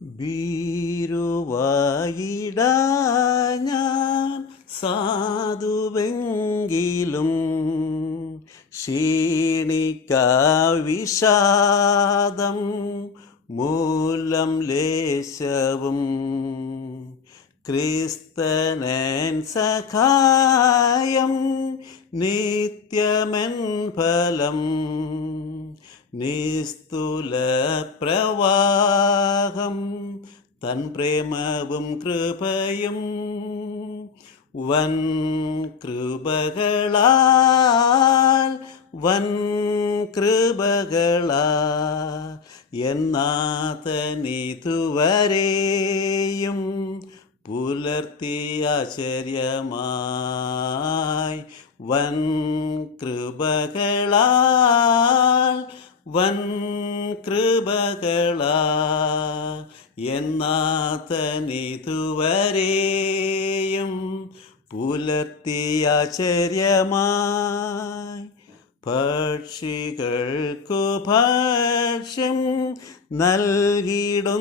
ഭീരുവായിടാ ഞാൻ സാധുവെങ്കിലും ക്ഷീണിക്കാവിഷാദം മൂലം ലേശവും ക്രിസ്തനൻ സഖായം നിത്യമെൻ ഫലം നിസ്തുല പ്രവാഹം തൻ പ്രേമവും കൃപയും വൻ കൃപകളാൽ വൻ കൃപകളാ എന്നാതനിതുവരെയും പുലർത്തി ആശ്ചര്യമായി വൻ കൃപകളാൽ വൻ കൃപകളാ എന്നാത്തനിതുവരെയും പുലർത്തി ആശ്ചര്യമായി പക്ഷികൾക്കു ഭക്ഷ്യം നൽകിയിടുന്നവൻ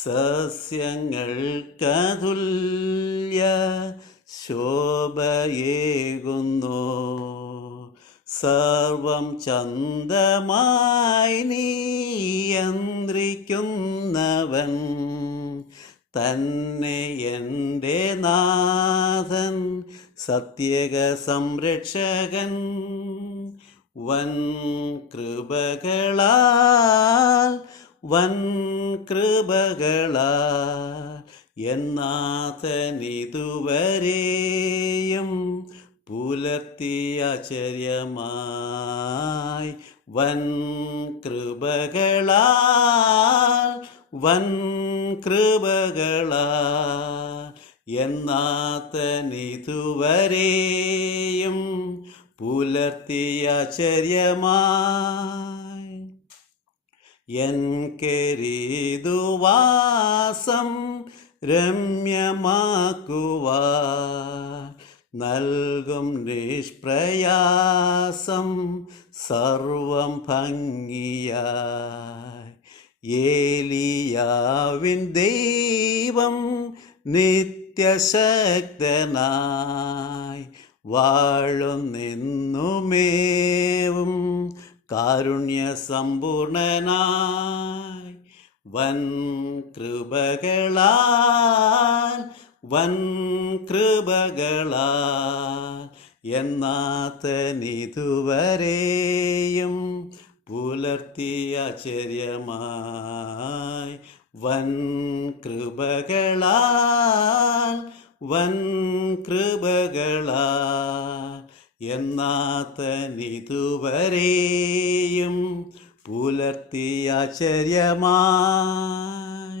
സസ്യങ്ങൾക്കതുല്യ ശോഭയേകുന്നു. സർവം ചന്തമായി നിയന്ത്രിക്കുന്നവൻ തന്നെ എന്റെ നാഥൻ സത്യക സംരക്ഷകൻ വൻ കൃപകളാൽ വൻ കൃപകളാൽ എന്നാഥനിതുവരെയും പുലർത്തിയ ആശ്ചര്യമായി വൻ കൃപകളാൽ വൻ കൃപകളാൽ എന്നാത്തനിതുവരെയും പുലർത്തിയ ആശ്ചര്യമായി എൻ കരീതുവാസം രമ്യമാക്കുവാ നൽകും നിഷ്പ്രയാസം സർവം ഭംഗിയായി. ഏലിയാവിൻ ദൈവം നിത്യശക്തനായി വാഴും നിന്നുമേവും കാരുണ്യ സമ്പൂർണനായി വൻ കൃപകളാൽ വൻ കൃപകളാൽ എന്നാത്തനിതുവരെയും പുലർത്തിയ ആശ്ചര്യമായി. വൻ കൃപകളാൽ വൻ കൃപകളാൽ എന്നാത്തനിതുവരെയും പുലർത്തിയ ആശ്ചര്യമായി.